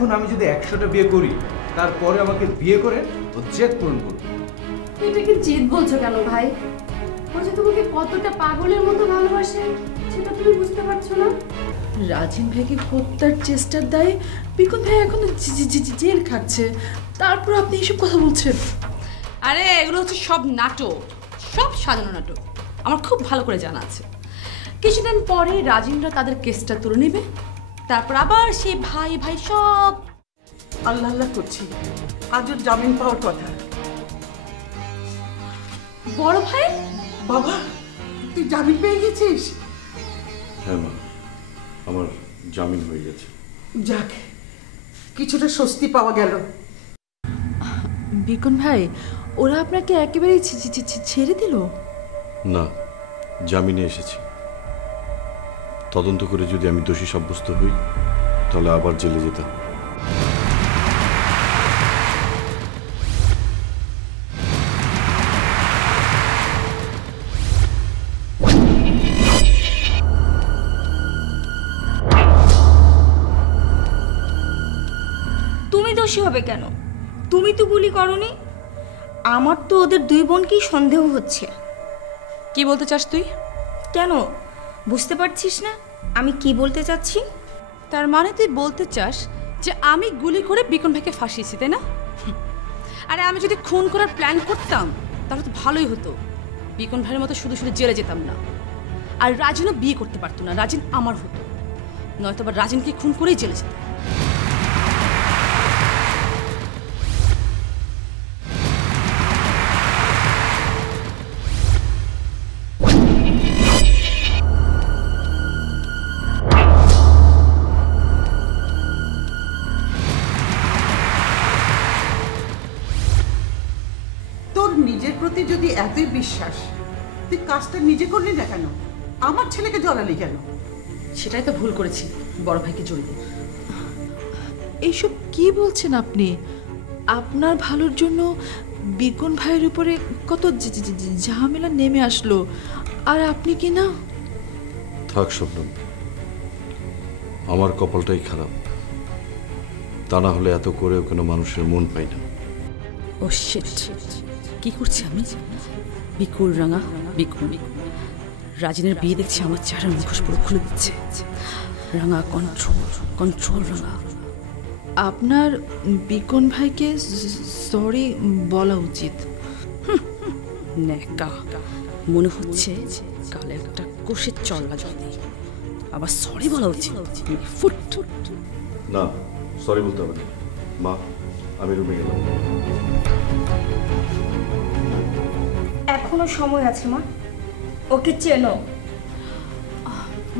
এখন আমি যদি 100টা বিয়ে করি তারপরে আমাকে বিয়ে করে ও জেদ পূরণ করবে। এটাকে জেদ বলছো কেন ভাই? ও যে তোমাকে কতটা পাগলের মতো ভালোবাসে সেটা তুমি বুঝতে পারছো না? রাজিন ভাইকে হত্যার চেষ্টার দায়ে বিকুন ভাই এখন জেল খাচ্ছে, তারপর আপনি এসব কথা বলছেন? আরে এগুলো হচ্ছে সব নাটক, সব সাজানো নাটক। আমার খুব ভালো করে জানা আছে। কিছুদিন পরে রাজিনরা তাদের কেসটা তুলে নেবে, তারপর আবার সেই ভাই ভাই সব আল্লাহ আল্লাহ করছি, আজ ওর জামিন পাওয়ার কথা। বড় ভাই বাবা, তুই জামিন পেয়ে গেছিস? হ্যাঁ মা, আমার জামিন হয়ে গেছে। যাক, কিছুটা স্বস্তি পাওয়া গেল। বিকুন ভাই, ওরা আপনাকে একেবারেই ছেড়ে দিল? না, জামিনে এসেছি। তদন্ত করে যদি আমি দোষী সাব্যস্ত হই তাহলে আবার জেলে যেতে হবে। তুমি দোষী হবে কেন? তুমি তো গুলি করনি। আমার তো ওদের দুই বোনকেই সন্দেহ হচ্ছে। কি বলতে চাস তুই? কেন বুঝতে পারছিস না আমি কি বলতে চাচ্ছি? তার মানে তুই বলতে চাস যে আমি গুলি করে বিকন ভাইকে ফাঁসিয়েছি, তাই না? আরে আমি যদি খুন করার প্ল্যান করতাম তাহলে তো ভালোই হতো। বিকন ভাইয়ের মতো শুধু শুধু জেলে যেতাম না। আর রাজিনও বিয়ে করতে পারতো না, রাজিন আমার হতো। নয়তো আবার রাজিনকে খুন করেই জেলে যেতাম। তোর নিজের প্রতি যদি এতই বিশ্বাস, তুই কাজটা নিজে করলি না কেন? আমার ছেলেকে জড়ালি কেন? সেটাই তো ভুল করেছি, বড় ভাইকে জড়িয়ে। এইসব কি বলছেন আপনি? আপনার ভালোর জন্য বিকুন ভাইয়ের উপরে কত ঝামেলা নেমে আসলো, আর আপনি কি না? থাক শবনম, আমার কপালটাই খারাপ। তা না হলে এত করেও কেন মানুষের মন পাই না। ও শিট, কি করছি আমি? বিকুল রাঙা বিকুল। রাজিনের বিয়ে দেখছি আমার চেহারার মুখোশ পুরো খুলে দিচ্ছে। রাঙা কন্ট্রোল কন্ট্রোল রাঙা। আপনার বিকুন ভাইকে সরি বলা উচিত। নেকা, মনে হচ্ছে কালে একটা কোষের চল লাগবে, আবার সরি বলা উচিত। ফুট না, সরি বলতে হবে না। মা, আমি রুমে গেলাম। এখনো সময় আছে মা, ওকে চেনো।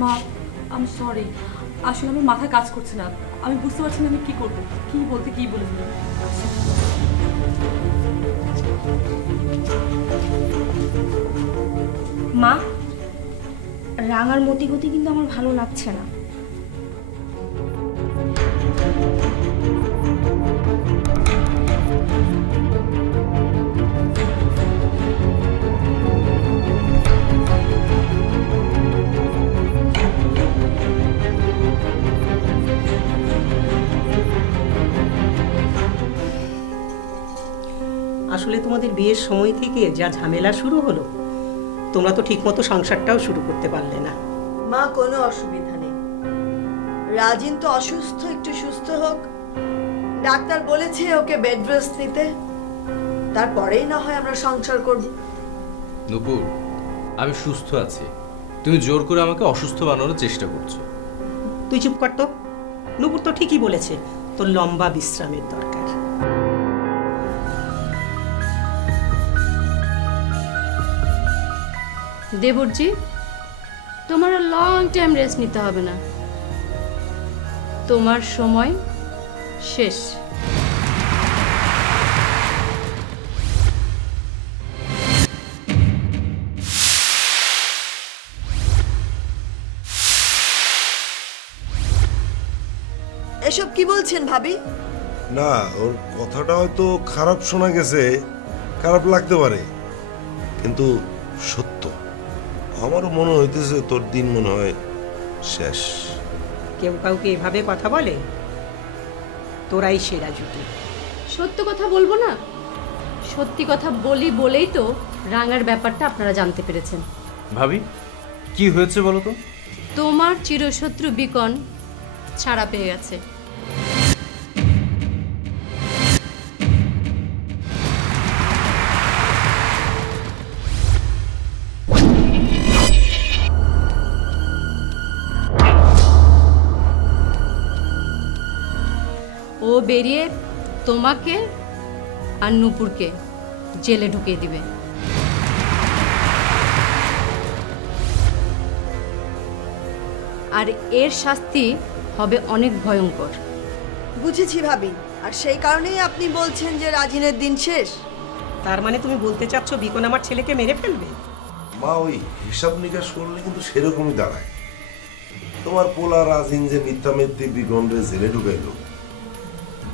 মা, আমি সরি, আসলে আমার মাথা কাজ করছে না। আমি বুঝতে পারছি না আমি কি করবো, কি বলতে কি বলে দিল। মা, রাঙার মতিগতি কিন্তু আমার ভালো লাগছে না। আসলে তোমাদের বিয়ের সময় থেকে যা ঝামেলা শুরু হলো, তোমরা তো ঠিকমতো সংসারটাও শুরু করতে পারলে না। মা, কোনো অসুবিধা নেই। রাজিন তো অসুস্থ, একটু সুস্থ হোক। ডাক্তার বলেছে ওকে বেড রেস্ট নিতে, তারপরেই না হয় আমরা সংসার করব। নূপুর, আমি সুস্থ আছি, তুমি জোর করে আমাকে অসুস্থ বানানোর চেষ্টা করছো। তুই চুপ কর তো। নূপুর তো ঠিকই বলেছে, তোর লম্বা বিশ্রামের দরকার। দেবরজি, তোমার লং টাইম রেস্ট নিতে হবে না, তোমার সময় শেষ। এসব কি বলছেন ভাবি? না, ওর কথাটা হয়তো খারাপ শোনা গেছে, খারাপ লাগতে পারে, কিন্তু সত্য। আমারও মনে হইতেছে তোর দিন মনে হয় শেষ। কেউ কাউকে এভাবে কথা বলে? তোরাই সেরা জুটি। সত্য কথা বলবো না, সত্যি কথা বলি বলেই তো রাঙার ব্যাপারটা আপনারা জানতে পেরেছেন। ভাবি কি হয়েছে বলো তো? তোমার চিরশত্রু বিকন ছাড়া পেয়ে গেছে। ও বেরিয়ে তোমাকে আর নূপুরকে জেলে ঢুকিয়ে দিবে। আর এর শাস্তি হবে অনেক ভয়ঙ্কর। বুঝেছি ভাবি, আর সেই কারণেই আপনি বলছেন যে রাজিনের দিন শেষ। তার মানে তুমি বলতে চাচ্ছ বিকন আমার ছেলেকে মেরে ফেলবে? মা, ওই হিসাব নিকাশ করলে কিন্তু সেরকমই দাঁড়ায়। তোমার পোলা রাজিন যে মিথ্যা মিথ্যে বিকনরে জেলে ঢুকাইলো,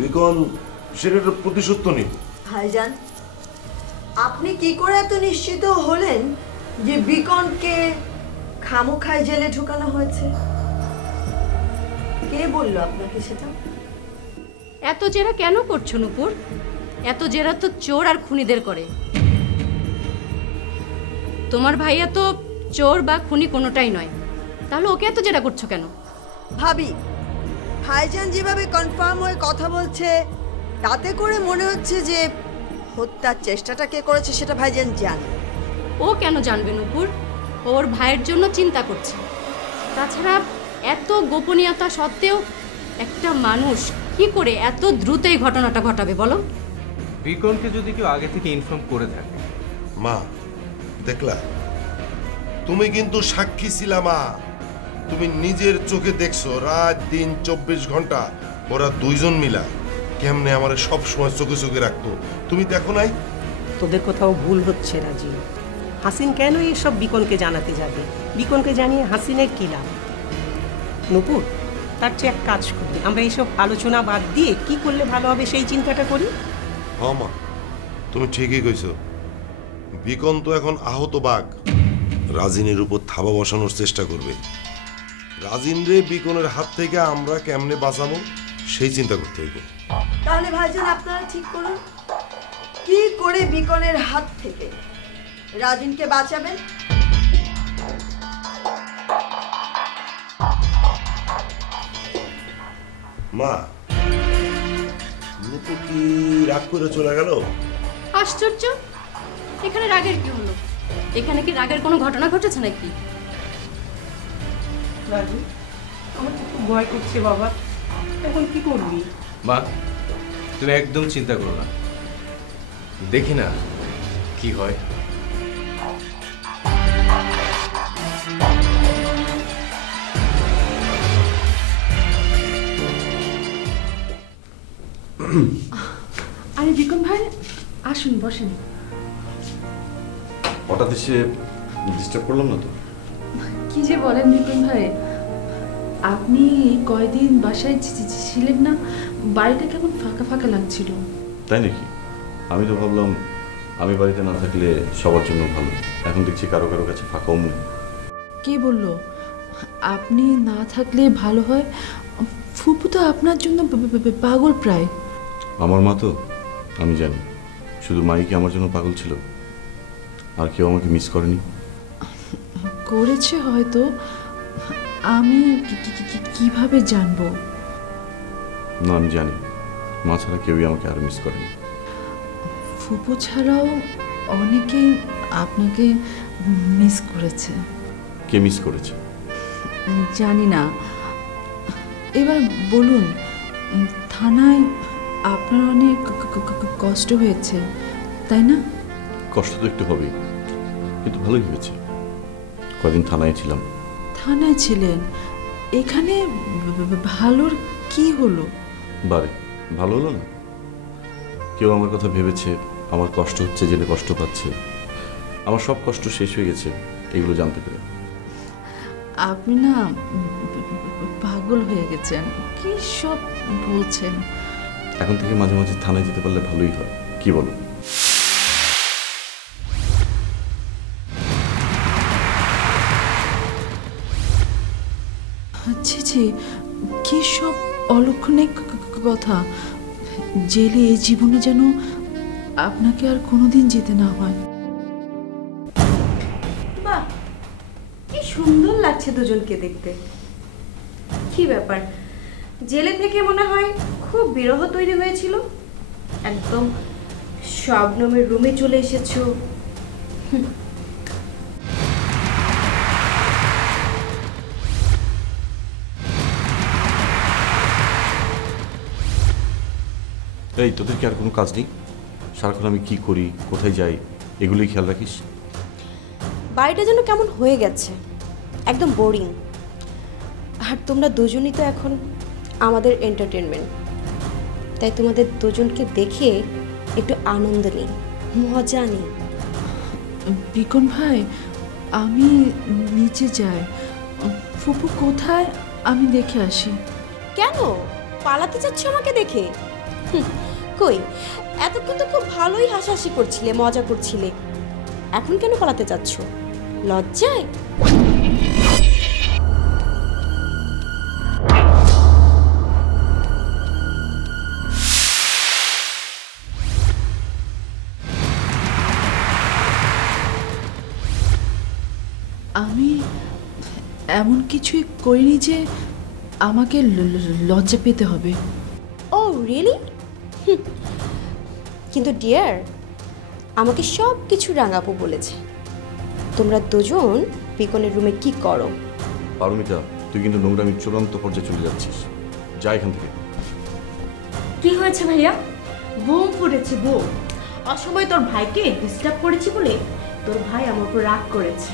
বিকন সেটার প্রতিশোধ তো নিব। ভাইজান, আপনি কি করে এত নিশ্চিত হলেন যে বিকনকে খামোখায় জেলে ঢুকানো হয়েছে? কে বলল আপনাকে সেটা? এত জেরা কেন করছো নূপুর? এত জেরা তো চোর আর খুনিদের করে। তোমার ভাইয়া তো চোর বা খুনি কোনোটাই নয়, তাহলে ওকে এত জেরা করছো কেন? ভাবি, ভাইজান যেভাবে কনফার্ম হয়ে কথা বলছে তাতে করে মনে হচ্ছে যে হত্যার চেষ্টাটা কে করেছে সেটা ভাইজান জানে। ও কেন জানবে নূপুর? ওর ভাইয়ের জন্য চিন্তা করছে। তাছাড়া এত গোপনীয়তা সত্ত্বেও একটা মানুষ কি করে এত দ্রুত এই ঘটনাটা ঘটাবে বলো? বিকনকে যদি কেউ আগে থেকে ইনফর্ম করে থাকে। মা, দেখলা, তুমি কিন্তু সাক্ষী ছিলা। মা, তুমি নিজের চোখে দেখছো রাত দিন 24 ঘন্টা ওরা দুইজন মিলা কেমনে আমার সব সময় চোখে চোখে রাখতো। তুমি দেখো নাই? তোদের কোথাও ভুল হচ্ছে রাজি। হাসিন কেন এসব বিকনকে জানাতে যাবে? বিকনকে জানিয়ে হাসিনের কি লাভ? নূপুর, তার চেয়ে এক কাজ করি, আমরা এইসব আলোচনা বাদ দিয়ে কি করলে ভালো হবে সেই চিন্তাটা করি। হ্যাঁ মা, তুমি ঠিকই কইছো। বিকন তো এখন আহত বাঘ, রাজিনের উপর থাবা বসানোর চেষ্টা করবে। রাজিনরে বিকনের হাত থেকে আমরা কেমনে বাঁচাবো সেই চিন্তা করতে হইব। তাহলে ভাইজান আপনারা ঠিক করুন কি করে বিকনের হাত থেকে রাজিনকে বাঁচাবেন। মা, নূপুর কি রাগ করে চলে গেল? আশ্চর্য, এখানে রাগের কি হলো? এখানে কি রাগের কোনো ঘটনা ঘটেছে নাকি? রাজু, আমার তো খুব ভয় করছে বাবা, এখন কি করবি? মা, তুমি একদম চিন্তা করো না, দেখি না কি হয়। আরে বিকন ভাই, আসুন বসেন। হঠাৎ এসে ডিস্টার্ব করলাম না তো? কি যে বলেন বিকন ভাই, আপনি কয়দিন বাসায় ছিলেন না, বাড়িটা কেমন ফাঁকা ফাঁকা লাগছিল। তাই নাকি? আমি তো ভাবলাম আমি বাড়িতে না থাকলে সবার জন্য ভালো। এখন দেখছি কারো কারো কাছে ফাঁকাও নেই। কে বলল আপনি না থাকলে ভালো হয়? ফুপু তো আপনার জন্য পাগল প্রায়। আমার মা তো, আমি জানি, শুধু মাই কি আমার জন্য পাগল ছিল? আর কেউ আমাকে মিস করেনি? করেছে হয়তো, আমি কিভাবে জানবো? না, আমি জানি মা ছাড়া কেউই আমাকে আর মিস করেনি। ফুপু ছাড়াও অনেকেই আপনাকে মিস করেছে। কে মিস করেছে? জানি না। এবার বলুন, থানায় আপনার অনেক কষ্ট হয়েছে তাই না? কষ্ট তো একটু হবেই, কিন্তু ভালোই হয়েছে। কদিন থানায় ছিলাম। থানায় ছিলেন? এখানে ভালোর কি হলো? বারে ভালো হলো না? কেউ আমার কথা ভেবেছে, আমার কষ্ট হচ্ছে জেনে কষ্ট পাচ্ছে। আমার সব কষ্ট শেষ হয়ে গেছে এগুলো জানতে পেরে। আপনি না পাগল হয়ে গেছেন, কি সব বলছেন? এখন থেকে মাঝে মাঝে থানায় যেতে পারলে ভালোই হয়, কি বলো? ছি ছি, কি সব অলক্ষণে কথা, জেলে এই জীবনে যেন আপনাকে আর কোনোদিন যেতে না হয়। বাহ, কি সুন্দর লাগছে দুজনকে দেখতে। কি ব্যাপার, জেলে থেকে মনে হয় খুব বিরহ তৈরি হয়েছিল, একদম শবনমের রুমে চলে এসেছো। এই তোদের কি আর কোনো কাজ নেই? সারাক্ষণ আমি কি করি, কোথায় যাই, এগুলোই খেয়াল রাখিস? বাড়িটা যেন কেমন হয়ে গেছে, একদম বোরিং। আর তোমরা দুজনই তো এখন আমাদের এন্টারটেনমেন্ট, তাই তোমাদের দুজনকে দেখে একটু আনন্দ নেই, মজা নেই। বিকন ভাই, আমি নিচে যাই। ফুপু কোথায় আমি দেখে আসি। কেন পালাতে চাচ্ছ আমাকে দেখে? কই, এতক্ষণ তো খুব ভালোই হাসাহাসি করছিলে, মজা করছিলে, এখন কেন পালাতে চাচ্ছ? লজ্জায়? আমি এমন কিছুই করিনি যে আমাকে লজ্জা পেতে হবে। ও রিয়েলি? কিন্তু ডিয়ার, আমাকে সব কিছু রাঙাপু বলেছে তোমরা দুজন বিকনের রুমে কি করো। পারমিতা, তুই কিন্তু নোংরামির চূড়ান্ত পর্যায়ে চলে যাচ্ছিস। যা এখান থেকে। কি হয়েছে ভাইয়া? বোম পড়েছে, বোম। অসময় তোর ভাইকে ডিস্টার্ব করেছি বলে তোর ভাই আমার উপর রাগ করেছে।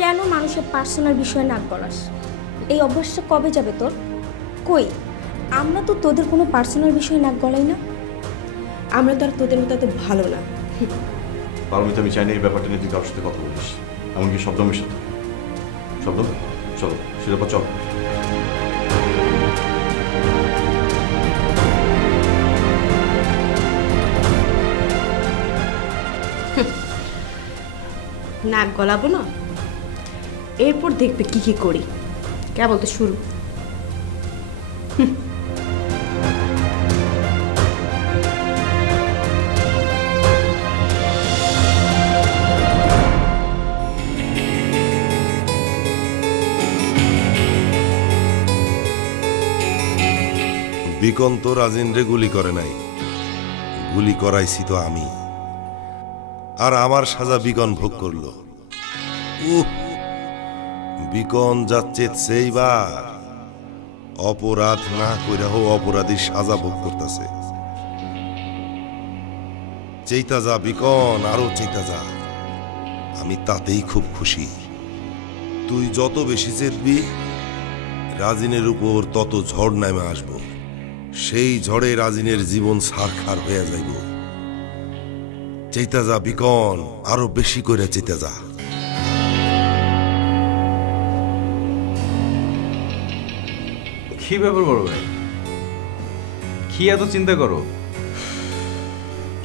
কেন মানুষের পার্সোনাল বিষয়ে নাক গলাস? এই অভ্যাসটা কবে যাবে তোর? কই, আমরা তো তোদের কোনো পার্সোনাল বিষয়ে নাক গলাই না, আমরা তো আর তোদের মতো এত ভালো না। পারমিতা, আমি চাই না এই ব্যাপারটা নিয়ে তুই কারোর সাথে কথা বলিস, এমনকি শব্দমের সাথে। শব্দম, চলো শিরোপা, চল। নাক গলাবো না, এরপর দেখবে কি কি করি। কেবল তো শুরু। বিকন তো রাজিনরে গুলি করে নাই, গুলি করাইছি তো আমি। আর আমার সাজা বিকন ভোগ করলো। বিকন যাচ্ছে সেইবার অপরাধ না কইরাও অপরাধীর সাজা ভোগ করতেছে। চেইতা যা বিকন, আরো চেইতা যা, আমি তাতেই খুব খুশি। তুই যত বেশি চেতবি, রাজিনের উপর তত ঝড় নামে আসবো। সেই ঝড়ে রাজিনের জীবন ছারখার হয়ে যাইব। চেইতা যা বিকন, আরো বেশি করে চেইতা যা। কি ব্যাপার বড় ভাই, কি এত চিন্তা করো?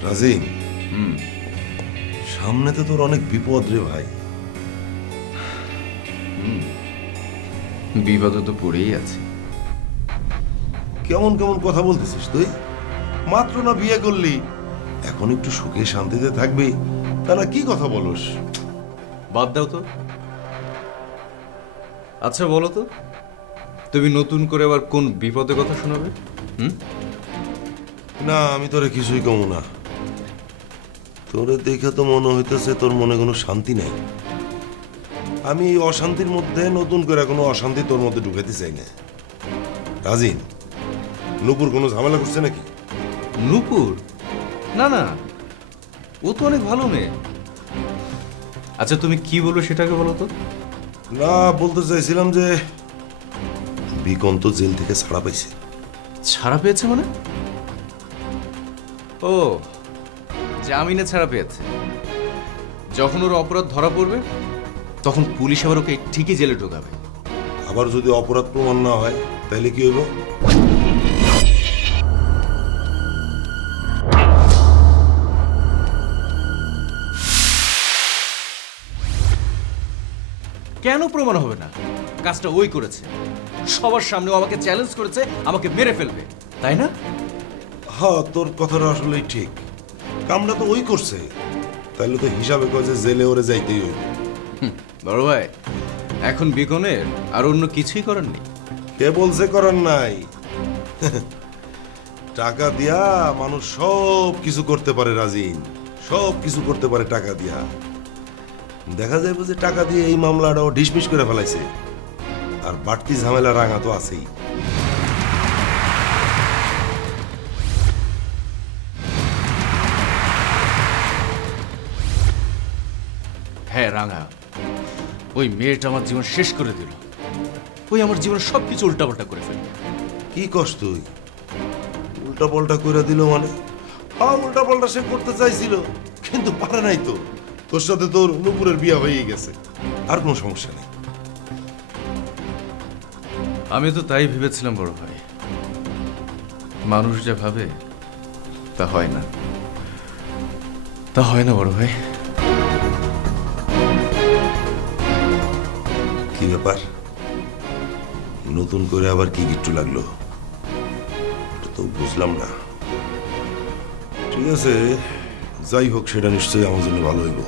রাজিন, সামনে তো তোর অনেক বিপদ রে ভাই। বিপদে তো পড়েই আছে। কেমন কেমন কথা বলতেছিস তুই? মাত্র না বিয়ে করলি, এখন একটু সুখে শান্তিতে থাকবি, তারা কি কথা বলস? বাদ দাও তো। আচ্ছা বলো তো, তুমি নতুন করে আবার কোন বিপদের কথা শোনাবে? না, আমি তোরে কিছুই কমু না। তোরে দেখে তো মনে হইতেছে তোর মনে কোনো শান্তি নাই। আমি এই অশান্তির মধ্যে নতুন করে কোনো অশান্তি তোর মধ্যে ঢুকাইতে চাই না। রাজিন, নূপুর কোনো ঝামেলা করছে নাকি? নূপুর? না না, ও তো অনেক ভালো মেয়ে। আচ্ছা তুমি কি বলবো সেটাকে বলো তো। না, বলতে চাইছিলাম যে বিকন তো জেল থেকে ছাড়া পাইছে। ছাড়া পেয়েছে মানে? ও, জামিনে ছাড়া পেয়েছে। যখন ওর অপরাধ ধরা পড়বে তখন পুলিশ আবার ওকে ঠিকই জেলে ঢোকাবে। আবার যদি অপরাধ প্রমাণ না হয় তাহলে কি হইব? কেন প্রমাণ হবে না? কাজটা ওই করেছে, সবার সামনে ও আমাকে চ্যালেঞ্জ করেছে আমাকে মেরে ফেলবে, তাই না? হ্যাঁ, তোর কথাটা আসলেই ঠিক। কামটা তো ওই করছে, তাইলে তো হিসাবে কয় যে জেলে ওরে যাইতেই হইবে। বড় ভাই, এখন বিকনের আর অন্য কিছুই করার নেই। কে বলছে করার নাই? টাকা দিয়া মানুষ সব কিছু করতে পারে রাজিন, সব কিছু করতে পারে টাকা দিয়া। দেখা যাবে যে টাকা দিয়ে এই মামলাটাও ডিসমিস করে ফেলাইছে, আর বাড়তি ঝামেলা রাঙা তো আছেই। হ্যাঁ রাঙা, ওই মেয়েটা আমার জীবন শেষ করে দিল। ওই আমার জীবনের সবকিছু উল্টাপাল্টা করে ফেলল। কি কষ্ট তুই উল্টা পাল্টা করে দিল মানে? হ্যাঁ, উল্টা পাল্টা সে করতে চাইছিল, কিন্তু পারে নাই তো। তোর সাথে তোর নুপুরের বিয়া হয়ে গেছে, আর কোনো সমস্যা নেই। আমি তো তাই ভেবেছিলাম বড় ভাই। মানুষ যা ভাবে তা হয় না, তা হয় না বড় ভাই। কি ব্যাপার, নতুন করে আবার কি গিট্টু লাগলো? এটা তো বুঝলাম না। ঠিক আছে, যাই হোক, সেটা নিশ্চয়ই আমার জন্য ভালো হইব।